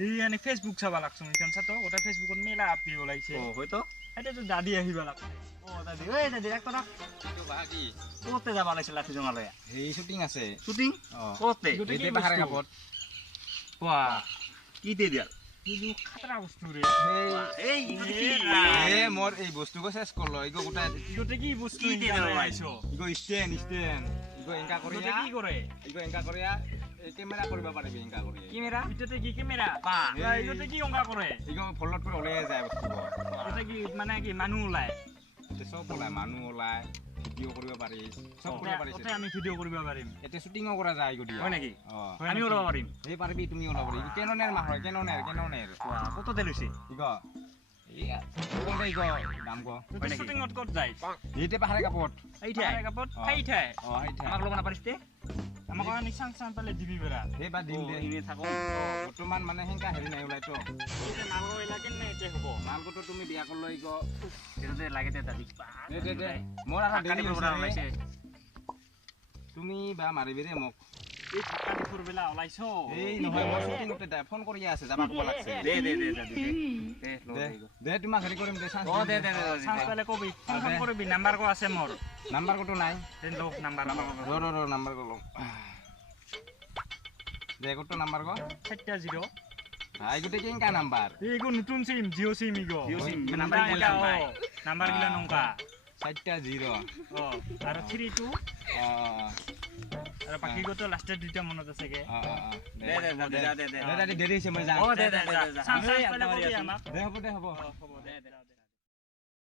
এই আনি ফেসবুক চাবা লাগছো এইখান চাতো ওটা ফেসবুকত মেলা আপি ওলাইছে ও হয়তো এটা তো দাদি আহিবা লাগছে ও দাদি ওই দাদি একটা রাখ তো বাকি কোতে যাবা লাগছে লাঠি জমালে এই শুটিং আছে শুটিং ও কোতে এতে পাহাড়ে কাপত বাহ কি দিয়ে দিয়া কিন্তু খাতরা বস্তু রে এই এ মোর এই বস্তু গো শেষ করলো ইগো গোটা ইগোতে কি বস্তু কি দিয়ে ইগোতে আইছো? ইগো স্ট্যান্ড ইগো এঙ্কা করিয়া ইগোতে কি করে ইগো এঙ্কা করিয়া এই ক্যামেরা করিবা পারবি এঙ্কা করিয়া ক্যামেরা ইগোতে কি ক্যামেরা বাহ, ইগোতে কি অঙ্কা করে ইগো ফলত করে ওলাই যায় বস্তু এটা কি মানে কি মানুহ ওলায় সব ওলাই মানুহ ওলাই ভিডিও কৰিব পাৰি সব কৰিব পাৰি ওতে আমি ভিডিও কৰিব পাৰিম এতে শুটিংও কৰা যায় ইগো দিয়া হয় নাকি অ আমি ওলাব পাৰিম এই পাৰবি তুমি ওলাব পাৰবি কেননেৰ মাহৰ কেননের কত দে লৈছে ইগো ইয়া কোনটা ইগো দাম গো হয় নাকি? শুটিংত ক'ত যায় এইতে পাহাড়ে কাপত এইটা পাহাৰে কাপত অ। খাই ঠাই অ এইটা আমাক ল'ব নাপাৰিছে আমাক কাৰণে চাং চাং পালে দিবি বেৰা সেই বা দিম দে এনে থাকো বৰ্তমান মানে সেংকা হেৰি নাই ওলাইতো এতিয়া নালৰ এলাকে নে এতিয়া হ'ব মালকতো তুমি বিয়া কৰলো ইগো এটাতে লাগে দে দাদি দে মোৰ আৰু দেৰি কাটিব পৰা ওলাইছে হৈছে তুমি বা মাৰিবি ৰে মোক এই থাকা দিপুৰ বেলা ওলাইছ এই নহয় মই শুটিংতে ফোন কৰি আছে যাবা ক'ব লাগছে দে দাদি দে দে দে তোমাক হেৰি কৰিম দে চান্স অ দে দে চান্স পালে কবি ফোন দে। কৰিবি নাম্বাৰ কো আছে মোৰ নাম্বাৰ কতো নাই দেন লো নাম্বাৰ ৰ নাম্বাৰ কলো দে কত নাম্বাৰ কো 70 হাই গোটে কেংকা নাম্বাৰ এইগো নতুন সিম জিও সিম ইগো জিঅ' সিম, নাম্বাৰ নাম্বাৰ গিলা গিলা নাই। নাম্বাৰ গিলা নংকা 70 অ আৰু 32 অ আৰু বাকি গতো লাষ্টৰ দুটা মনত আছেগে অ দে দে দাদি দে দে দেৰি হৈছে মই যাওঁ অ দে দে চান্স পালে কবি আমাক দে হ'ব হ'ব